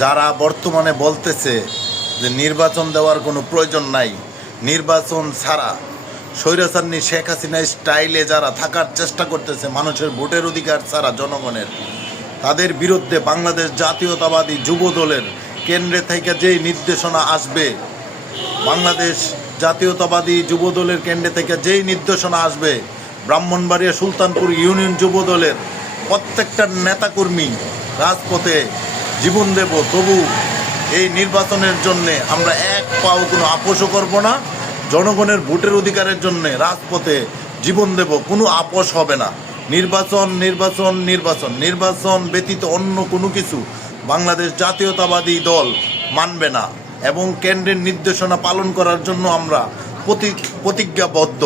যারা বর্তমানে বলতেছে যে নির্বাচন দেওয়ার কোনো প্রয়োজন নাই, নির্বাচন ছাড়া স্বৈরাচারী শেখ হাসিনা স্টাইলে যারা থাকার চেষ্টা করতেছে মানুষের ভোটের অধিকার ছাড়া জনগণের, তাদের বিরুদ্ধে বাংলাদেশ জাতীয়তাবাদী যুব দলের কেন্দ্রে থেকে যেই নির্দেশনা আসবে, বাংলাদেশ জাতীয়তাবাদী যুব দলের কেন্দ্রে থেকে যেই নির্দেশনা আসবে, ব্রাহ্মণবাড়িয়া সুলতানপুর ইউনিয়ন যুব দলের প্রত্যেকটা নেতাকর্মী রাজপথে জীবন দেব, তবু এই নির্বাচনের জন্যে আমরা এক পাও কোনো আপোষও করব না। জনগণের ভোটের অধিকারের জন্যে রাজপথে জীবন দেব, কোনো আপোষ হবে না। নির্বাচন নির্বাচন নির্বাচন নির্বাচন ব্যতীত অন্য কোনো কিছু বাংলাদেশ জাতীয়তাবাদী দল মানবে না এবং কেন্দ্রের নির্দেশনা পালন করার জন্য আমরা প্রতিজ্ঞাবদ্ধ।